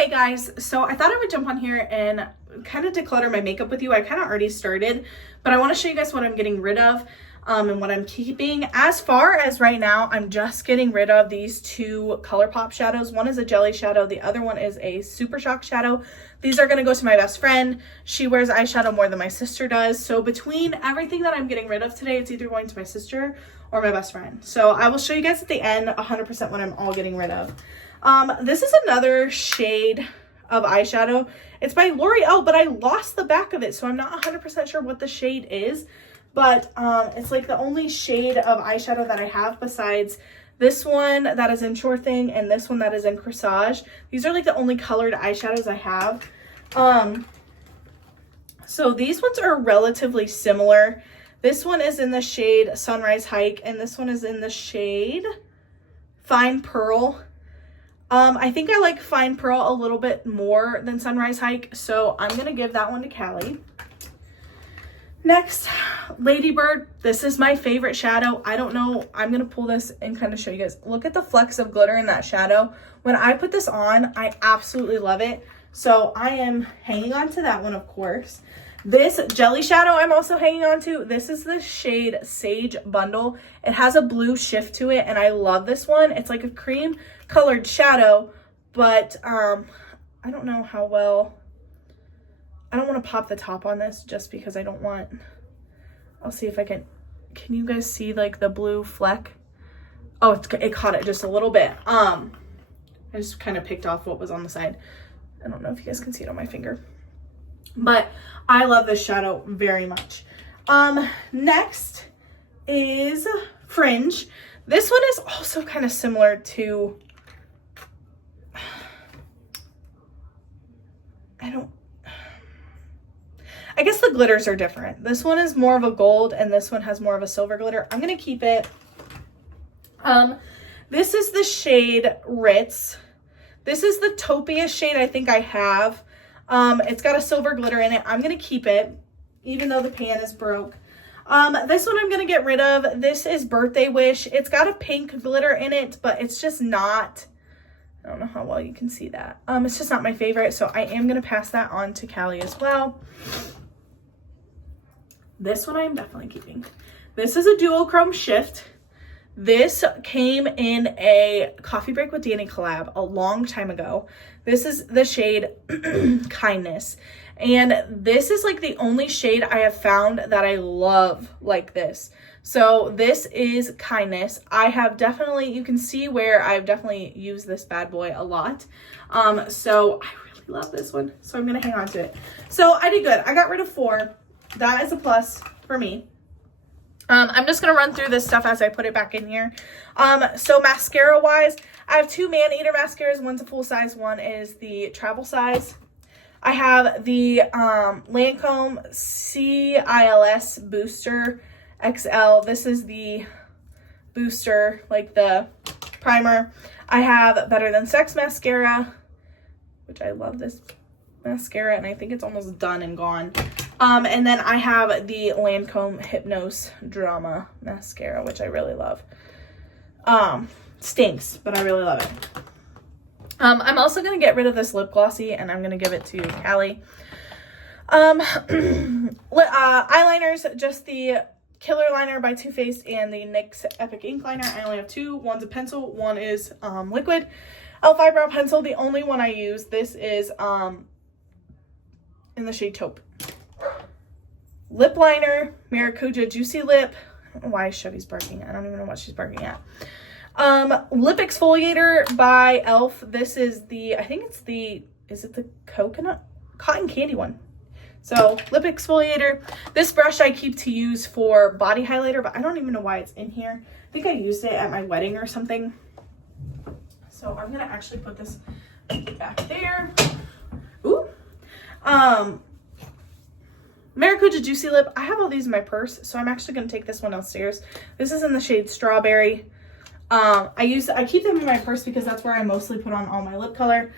Hey guys, so I thought I would jump on here and kind of declutter my makeup with you. I kind of already started, but I want to show you guys what I'm getting rid of and what I'm keeping. As far as right now, I'm just getting rid of these two ColourPop shadows. One is a jelly shadow, the other one is a Super Shock shadow. These are going to go to my best friend. She wears eyeshadow more than my sister does. So between everything that I'm getting rid of today, it's either going to my sister or my best friend. So I will show you guys at the end 100% what I'm all getting rid of. This is another shade of eyeshadow. It's by L'Oreal, but I lost the back of it, so I'm not 100% sure what the shade is. But it's like the only shade of eyeshadow that I have besides this one that is in Sure Thing and this one that is in Corsage. These are like the only colored eyeshadows I have. So these ones are relatively similar. This one is in the shade Sunrise Hike, and this one is in the shade Fine Pearl. I think I like Fine Pearl a little bit more than Sunrise Hike, so I'm going to give that one to Callie. Next, Ladybird. This is my favorite shadow. I don't know. I'm going to pull this and kind of show you guys. Look at the flecks of glitter in that shadow. When I put this on, I absolutely love it. So I am hanging on to that one, of course. This jelly shadow I'm also hanging on to. This is the shade Sage Bundle. It has a blue shift to it, and I love this one. It's like a cream colored shadow, but I don't know how well. I don't want to pop the top on this just because I don't want. I'll see if I can you guys see like the blue fleck? Oh, it caught it just a little bit. I just kind of picked off what was on the side. I don't know if you guys can see it on my finger. But I love this shadow very much. Next is Fringe. This one is also kind of similar to, I guess the glitters are different. This one is more of a gold and this one has more of a silver glitter. I'm going to keep it. This is the shade Ritz. This is the taupiest shade I think I have. It's got a silver glitter in it. I'm going to keep it, even though the pan is broke. This one I'm going to get rid of. This is Birthday Wish. It's got a pink glitter in it, but it's just not, I don't know how well you can see that. It's just not my favorite, so I am going to pass that on to Callie as well. This one I am definitely keeping. This is a duochrome shift. This came in a Coffee Break with Danny collab a long time ago. This is the shade Kindness. And this is like the only shade I have found that I love like this. So this is Kindness. I have definitely, you can see where I've definitely used this bad boy a lot. So I really love this one. So I'm going to hang on to it. So I did good. I got rid of 4. That is a plus for me. I'm just going to run through this stuff as I put it back in here. So mascara wise, I have 2 Man-Eater mascaras. One's a full size, one is the travel size. I have the Lancome CILS Booster XL. This is the booster, like the primer. I have Better Than Sex mascara, which I love this mascara, and I think it's almost done and gone. And then I have the Lancome Hypnose Drama mascara, which I really love. Stinks, but I really love it. I'm also going to get rid of this lip glossy, and I'm going to give it to Callie. Eyeliners, just the Killer Liner by Too Faced and the NYX Epic Ink Liner. I only have 2. One's a pencil, one is liquid. e.l.f. Eyebrow Pencil, the only one I use. This is in the shade Taupe. Lip liner, Maracuja Juicy Lip. I don't know why Chevy's barking. I don't even know what she's barking at. Lip exfoliator by e.l.f. This is the, I think it's the, is it the coconut? Cotton candy one. So lip exfoliator. This brush I keep to use for body highlighter, but I don't even know why it's in here. I think I used it at my wedding or something. So I'm going to actually put this back there. Ooh. Maracuja Juicy Lip. I have all these in my purse, so I'm actually going to take this one downstairs. This is in the shade Strawberry. I keep them in my purse because that's where I mostly put on all my lip color.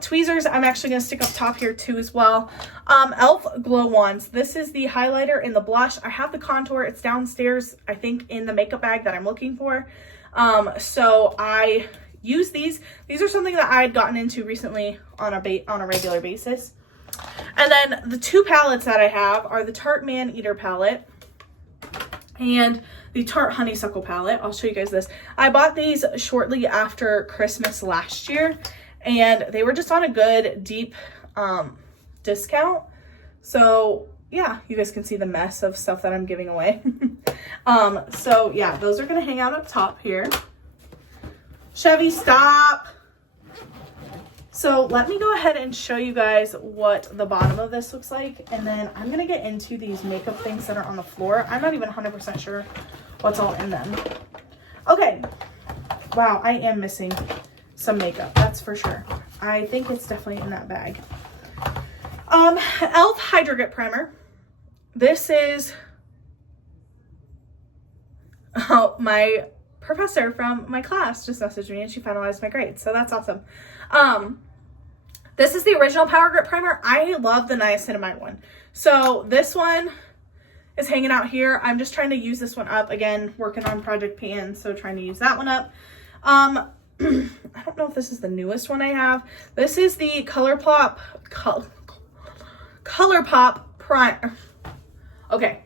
Tweezers, I'm actually going to stick up top here too as well. e.l.f. Glow Wands. This is the highlighter and the blush. I have the contour. It's downstairs, I think, in the makeup bag that I'm looking for. So I use these. These are something that I had gotten into recently on a regular basis. And then the two palettes that I have are the Tarte Man Eater palette and the Tarte Honeysuckle palette. I'll show you guys this. I bought these shortly after Christmas last year, and they were just on a good deep discount. So yeah, you guys can see the mess of stuff that I'm giving away. So yeah, those are gonna hang out up top here. Chevy, stop. So let me go ahead and show you guys what the bottom of this looks like, and then I'm gonna get into these makeup things that are on the floor. I'm not even 100% sure what's all in them. Okay, wow, I am missing some makeup, that's for sure. I think it's definitely in that bag. e.l.f. Hydro Grip Primer. This is my professor from my class just messaged me and she finalized my grades, so that's awesome. This is the original Power Grip Primer. I love the niacinamide one. So this one is hanging out here. I'm just trying to use this one up. Again, working on Project Pan, so trying to use that one up. I don't know if this is the newest one I have. This is the ColourPop Primer. Okay.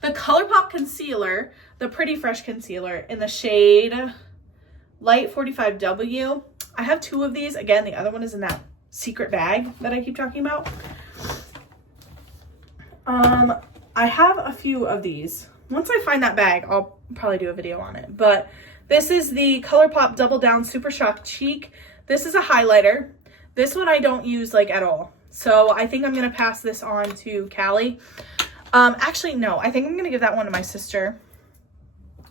The ColourPop Concealer, the Pretty Fresh Concealer in the shade Light 45W. I have two of these. Again, the other one is in that secret bag that I keep talking about. I have a few of these. Once I find that bag, I'll probably do a video on it. But this is the ColourPop Double Down Super Shock Cheek. This is a highlighter. This one I don't use like at all. So I think I'm going to pass this on to Callie. Actually, no. I think I'm going to give that one to my sister.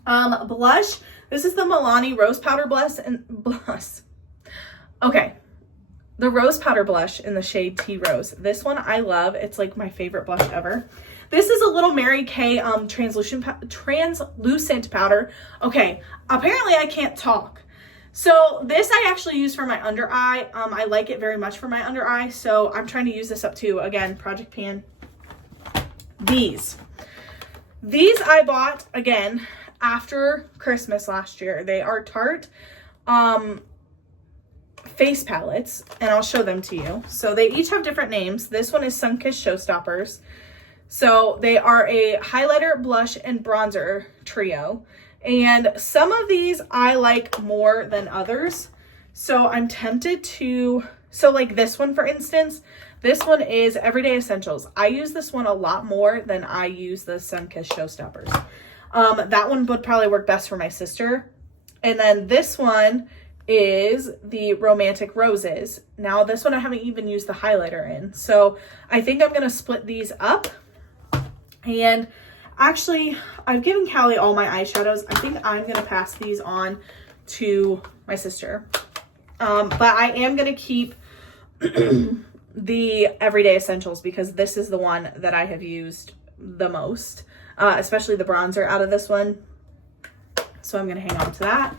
Blush. This is the Milani Rose Powder Blush. Okay, the Rose Powder Blush in the shade Tea Rose. This one I love. It's like my favorite blush ever. This is a little Mary Kay translucent powder. Okay, apparently I can't talk. So this I actually use for my under eye. I like it very much for my under eye, so I'm trying to use this up too. Again, Project Pan. These I bought again after Christmas last year. They are Tarte face palettes, and I'll show them to you. So they each have different names. This one is Sunkissed Showstoppers. So they are a highlighter, blush, and bronzer trio. And some of these I like more than others. So I'm tempted to, so like this one, for instance, this one is Everyday Essentials. I use this one a lot more than I use the Sunkissed Showstoppers. That one would probably work best for my sister. And then this one is the Romantic Roses. Now this one I haven't even used the highlighter in. So I think I'm going to split these up. And actually, I've given Callie all my eyeshadows. I think I'm going to pass these on to my sister. But I am going to keep the Everyday Essentials because this is the one that I have used the most, especially the bronzer out of this one. So I'm going to hang on to that.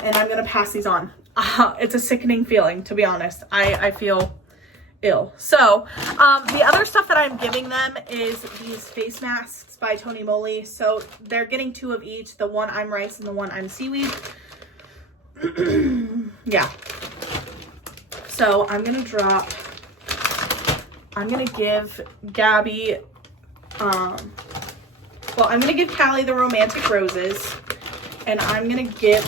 And I'm going to pass these on. It's a sickening feeling, to be honest. I feel ill. So the other stuff that I'm giving them is these face masks by Tony Moly. So they're getting two of each. The one I'm rice and the one I'm seaweed. Yeah. So I'm going to give Gabby, I'm going to give Callie the Romantic Roses. And I'm going to give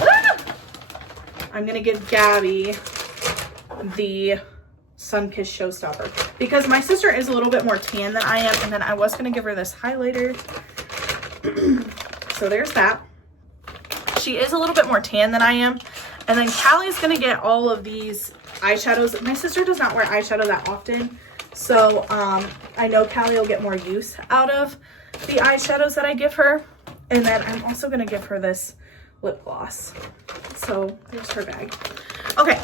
Gabby the Sunkissed Showstopper because my sister is a little bit more tan than I am, and then I was going to give her this highlighter. So there's that. She is a little bit more tan than I am, and then Callie's going to get all of these eyeshadows. My sister does not wear eyeshadow that often, so I know Callie will get more use out of the eyeshadows that I give her. And then I'm also going to give her this lip gloss. So there's her bag. Okay,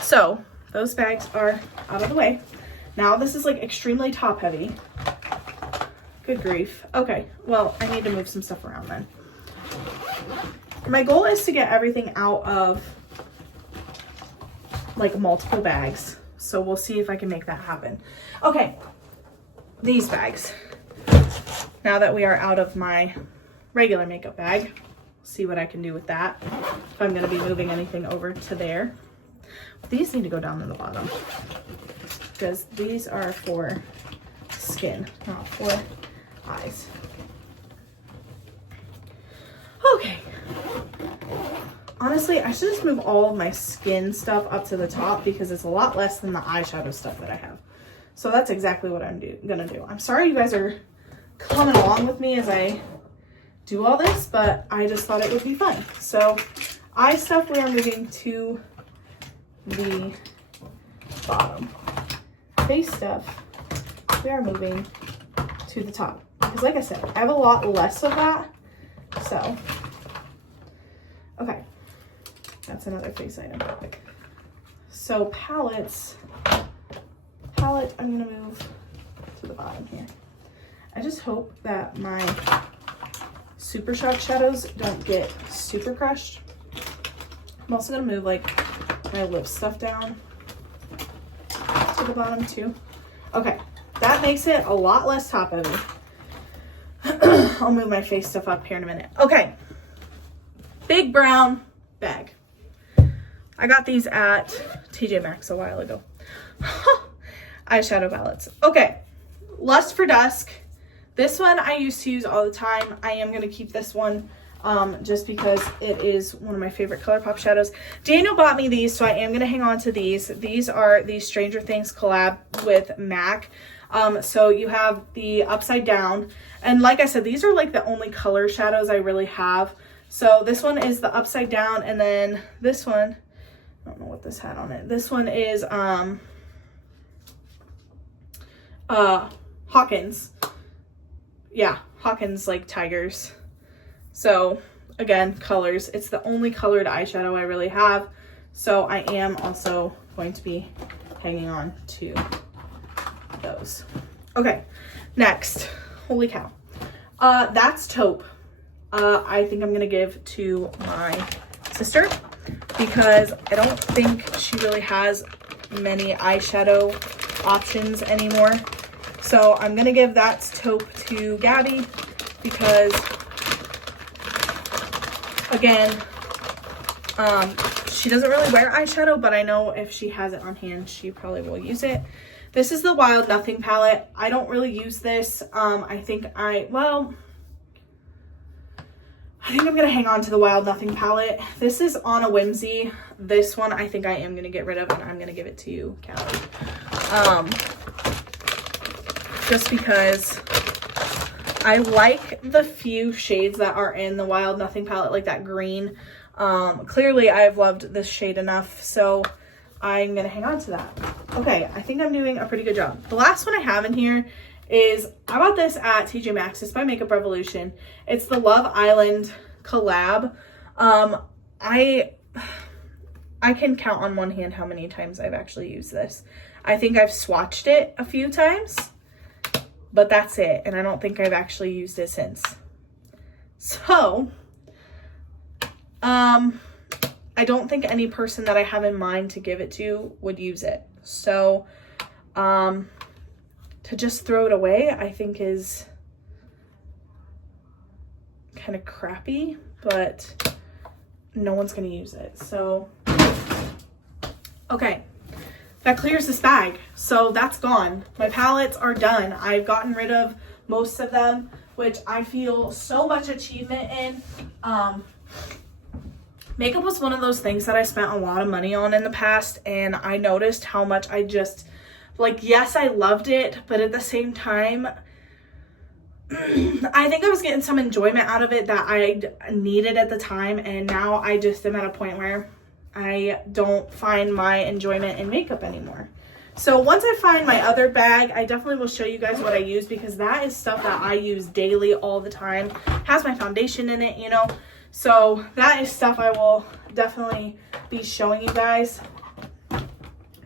so those bags are out of the way. Now this is like extremely top heavy. Good grief. Okay, well, I need to move some stuff around then. My goal is to get everything out of like multiple bags. So we'll see if I can make that happen. Okay, these bags. Now that we are out of my regular makeup bag, see what I can do with that, if I'm gonna be moving anything over to there. These need to go down to the bottom because these are for skin, not for eyes. Okay. Honestly, I should just move all of my skin stuff up to the top because it's a lot less than the eyeshadow stuff that I have. So that's exactly what I'm gonna do. I'm sorry you guys are coming along with me as I do all this, but I just thought it would be fun. So eye stuff we are moving to the bottom. Face stuff we are moving to the top. Because like I said, I have a lot less of that. So, okay. That's another face item. So palette, I'm gonna move to the bottom here. I just hope that my Super Shock shadows don't get super crushed. I'm also gonna move like my lip stuff down to the bottom too. Okay, that makes it a lot less top heavy. I'll move my face stuff up here in a minute. Okay, big brown bag. I got these at TJ Maxx a while ago. Eyeshadow palettes. Okay, Lust for Dusk. This one I used to use all the time. I am going to keep this one just because it is one of my favorite ColourPop shadows. Daniel bought me these, so I am going to hang on to these. These are the Stranger Things collab with MAC. So you have the upside down. And like I said, these are like the only color shadows I really have. So this one is the upside down, and then this one, I don't know what this had on it. This one is Hawkins. Yeah, Hawkins like tigers. So again, colors. It's the only colored eyeshadow I really have. So I am also going to be hanging on to those. Okay, next. Holy cow. That's taupe. I think I'm gonna give to my sister because I don't think she really has many eyeshadow options anymore. So I'm gonna give that taupe to Gabby because again, she doesn't really wear eyeshadow, but I know if she has it on hand, she probably will use it. This is the Wild Nothing palette. I don't really use this. I think I'm gonna hang on to the Wild Nothing palette. This is On a Whimsy. This one I think I am gonna get rid of, and I'm gonna give it to you, Callie. Just because I like the few shades that are in the Wild Nothing palette, like that green. Clearly I've loved this shade enough, so I'm gonna hang on to that. Okay, I think I'm doing a pretty good job. The last one I have in here is, I bought this at TJ Maxx. It's by Makeup Revolution. It's the Love Island collab. I can count on one hand how many times I've actually used this. I think I've swatched it a few times, but that's it. And I don't think I've actually used it since. So, I don't think any person that I have in mind to give it to would use it. So, to just throw it away, I think is kind of crappy, but no one's going to use it. So, okay, that clears this bag. So that's gone. My palettes are done. I've gotten rid of most of them, which I feel so much achievement in. Makeup was one of those things that I spent a lot of money on in the past, and I noticed how much I just, like, yes, I loved it, but at the same time, I think I was getting some enjoyment out of it that I needed at the time, and now I just am at a point where I don't find my enjoyment in makeup anymore. So once I find my other bag, I definitely will show you guys what I use, because that is stuff that I use daily all the time. It has my foundation in it, you know. So that is stuff I will definitely be showing you guys,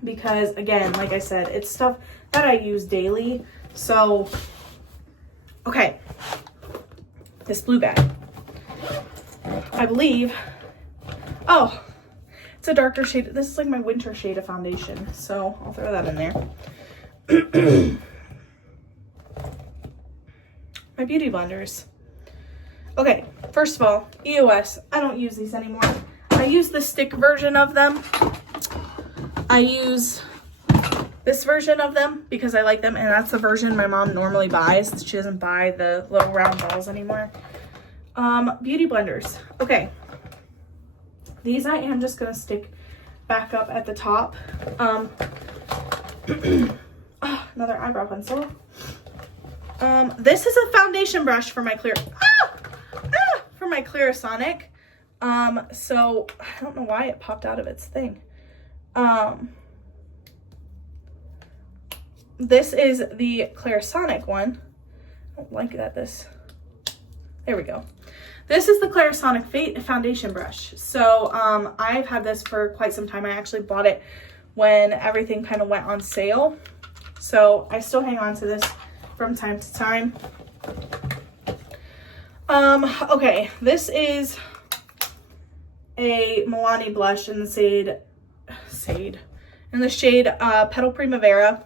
because again, like I said, it's stuff that I use daily. So, okay, this blue bag, I believe, oh, it's a darker shade. This is like my winter shade of foundation, so I'll throw that in there. My beauty blenders. Okay, first of all, EOS. I don't use these anymore. I use the stick version of them. I use this version of them because I like them, and that's the version my mom normally buys. She doesn't buy the little round balls anymore. Beauty blenders. Okay. These I am just going to stick back up at the top. Another eyebrow pencil. This is a foundation brush for my Clarisonic. So I don't know why it popped out of its thing. This is the Clarisonic one. I don't like that there we go. This is the Clarisonic foundation brush. So I've had this for quite some time. I actually bought it when everything kind of went on sale. So I still hang on to this from time to time. Okay, this is a Milani blush in the shade Petal Primavera.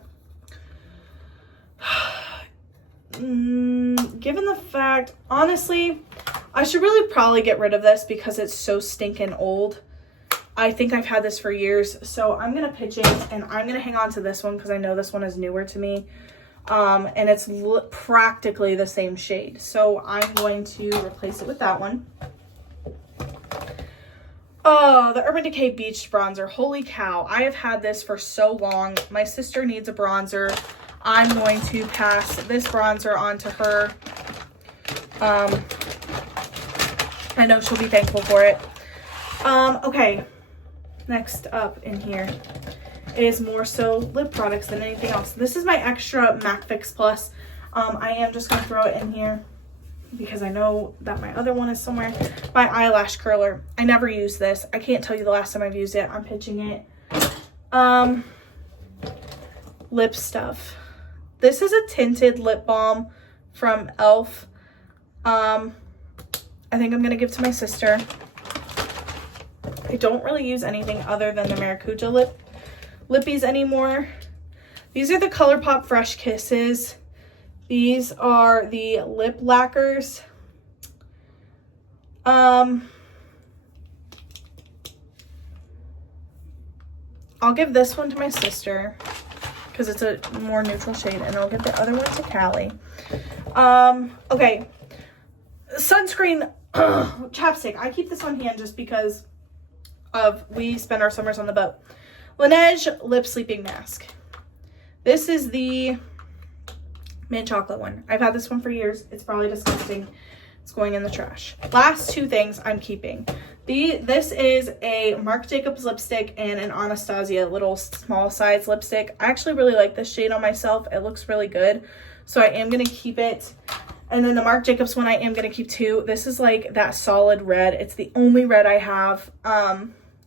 Given the fact, honestly, I should really probably get rid of this because it's so stinking old. I think I've had this for years, so I'm gonna pitch it and I'm gonna hang on to this one because I know this one is newer to me. And it's practically the same shade, so I'm going to replace it with that one. Oh, the Urban Decay Beach Bronzer. Holy cow, I have had this for so long. My sister needs a bronzer. I'm going to pass this bronzer on to her. I know she'll be thankful for it. Okay, next up in here is more so lip products than anything else. This is my extra MAC Fix Plus. I am just going to throw it in here because I know that my other one is somewhere. My eyelash curler. I never use this. I can't tell you the last time I've used it. I'm pitching it. Lip stuff. This is a tinted lip balm from e.l.f. I think I'm going to give to my sister. I don't really use anything other than the Maracuja lippies anymore. These are the ColourPop Fresh Kisses. These are the lip lacquers. I'll give this one to my sister because it's a more neutral shade, and I'll give the other one to Callie. Okay, sunscreen chapstick. I keep this on hand just because we spend our summers on the boat. Laneige Lip Sleeping Mask. This is the mint chocolate one. I've had this one for years. It's probably disgusting. It's going in the trash. Last two things I'm keeping. This is a Marc Jacobs lipstick and an Anastasia little small size lipstick. I actually really like this shade on myself. It looks really good. So I am going to keep it. And then the Marc Jacobs one I am going to keep too. This is like that solid red. It's the only red I have.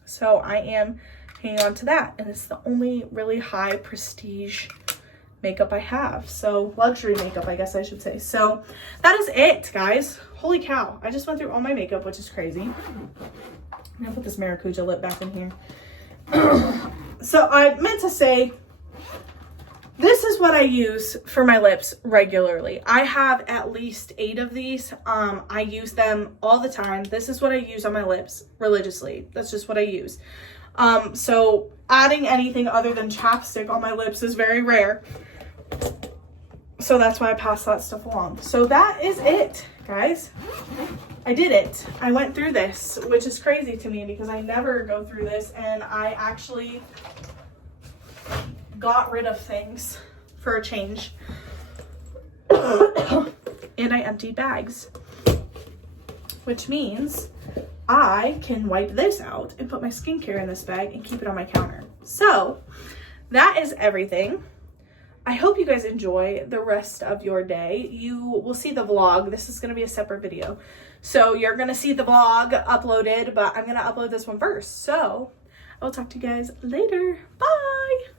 So I am hanging on to that. And it's the only really high prestige makeup I have. So luxury makeup, I guess I should say. So that is it, guys. Holy cow. I just went through all my makeup, which is crazy. I'm gonna put this Maracuja lip back in here. So I meant to say, this is what I use for my lips regularly. I have at least 8 of these. I use them all the time. This is what I use on my lips religiously. That's just what I use. So adding anything other than chapstick on my lips is very rare. So that's why I pass that stuff along. So that is it, guys. I did it. I went through this, which is crazy to me because I never go through this, and I actually got rid of things for a change. And I emptied bags, which means I can wipe this out and put my skincare in this bag and keep it on my counter. So that is everything. I hope you guys enjoy the rest of your day. You will see the vlog. This is going to be a separate video. So you're going to see the vlog uploaded, but I'm going to upload this one first. So I will talk to you guys later. Bye.